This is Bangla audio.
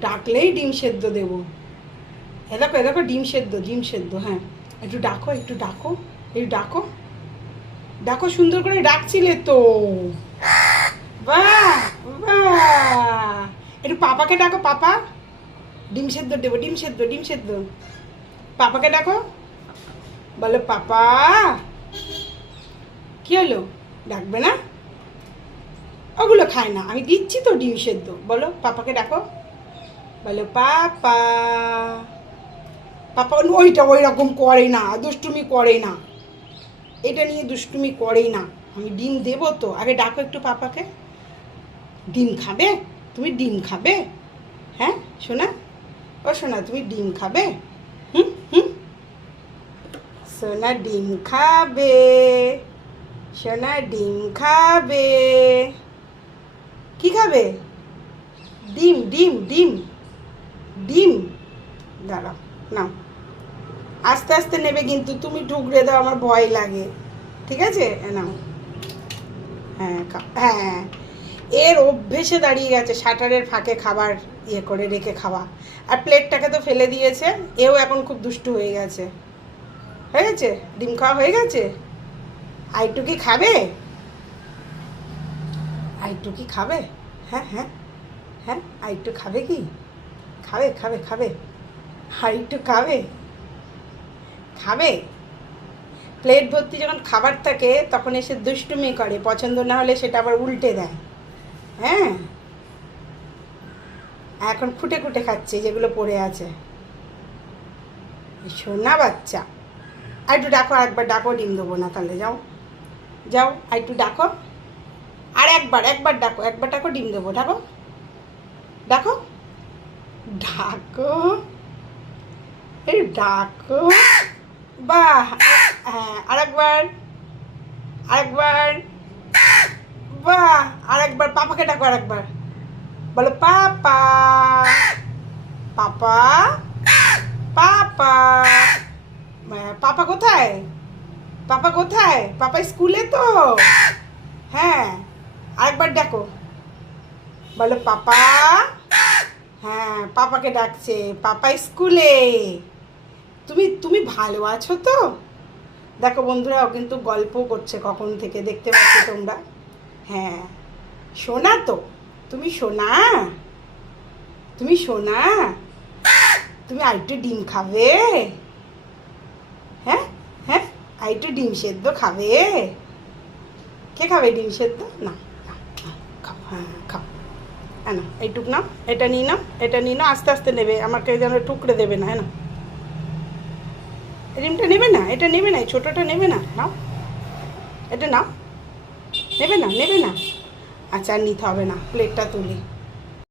ডাকলেই ডিম সেদ্ধ দেবো। এ দেখো এ দেখো ডিম সেদ্ধ ডিম সেদ্ধ হ্যাঁ। একটু ডাকো একটু ডাকো একটু ডাকো। ডাকো, সুন্দর করে ডাকছিলে তো। বাহ বাহ। একটু পাপাকে ডাকো, পাপা। ডিম সেদ্ধ দেবো, ডিম সেদ্ধ ডিম সেদ্ধ। পাপাকে ডাকো। বলো, পাপা, কি হলো? ডাকবে না? ওগুলো খায় না। আমি দিচ্ছি তো ডিম সেদ্ধ। বলো, পাপাকে ডাকো। বলো পাপা পাপা ওইটা ওই রকম করে না দুষ্টুমি করে না এটা নিয়ে দুষ্টুমি করেই না আমি ডিম দেবো তো আগে ডাকো একটু পাপাকে ডিম খাবে তুমি ডিম খাবে হ্যাঁ সোনা ও সোনা তুমি ডিম খাবে হুম হুম সোনা ডিম খাবে সোনা ডিম খাবে কি খাবে ডিম ডিম ডিম ডিম। দাঁড়াও, নাও। আস্তে আস্তে নেবে কিন্তু, তুমি ঠুকরে দাও, আমার ভয় লাগে। ঠিক আছে? নাও। হ্যাঁ হ্যাঁ। এর অভ্যেসে দাঁড়িয়ে গেছে, শাটারের ফাঁকে খাবার ইয়ে করে রেখে খাওয়া। আর প্লেটটাকে তো ফেলে দিয়েছে, এও এখন খুব দুষ্টু হয়ে গেছে। হয়ে গেছে? ডিম খাওয়া হয়ে গেছে? আইটু কি খাবে? আইটু কি খাবে? হ্যাঁ হ্যাঁ। হ্যাঁ আইটু খাবে কি? খাবে খাবে খাবে। আর একটু খাবে? খাবে? প্লেট ভর্তি যখন খাবার থাকে, তখন এসে দুষ্টুমি করে। পছন্দ না হলে সেটা আবার উল্টে দেয়। হ্যাঁ? এখন খুঁটে খুঁটে খাচ্ছে যেগুলো পড়ে আছে। সোনা বাচ্চা। আর একটু ডাকো, একবার ডাকো, ডিম দেবো না তাহলে। যাও। যাও, আর একটু ডাকো। আর একবার একবার ডাকো একবার ডাকো, ডিম দেবো। ডাকো। ডাকো। ডাকো। এই ডাকো। বাহ হ্যাঁ আরেকবার আরেকবার। বাহ আরেকবার পাপাকে ডাকো আরেকবার। বলো পাপা। পাপা? পাপা? হ্যাঁ, পাপা কোথায়? পাপা কোথায়? পাপা স্কুলে তো। হ্যাঁ আরেকবার ডাকো। বলো পাপা? হ্যাঁ পাপাকে ডাকছে পাপা স্কুলে। তুমি তুমি ভালো আছো তো? দেখো বন্ধুরা ও কিন্তু গল্প করছে কখন থেকে দেখতে পাচ্ছ তোমরা? হ্যাঁ। শোনা তো তুমি শোনা তুমি শোনা তুমি আরেকটু ডিম খাবে? হ্যাঁ হ্যাঁ আরেকটু ডিম সেদ্ধ খাবে? কে খাবে ডিম সেদ্ধ? না, খাও হ্যাঁ খাও। হ্যাঁ না, এইটুক নাও, এটা নিয়ে নাও, এটা নিয়ে নাও, আস্তে আস্তে নেবে, আমাকে যেন টুকরে দেবে না হ্যাঁ না? রিমটা নেবে না, এটা নেবে না, এই ছোটোটা নেবে না, নাও। এটা নাও। নেবে না নেবে না। আচ্ছা আর নিতে হবে না, প্লেটটা তুলি।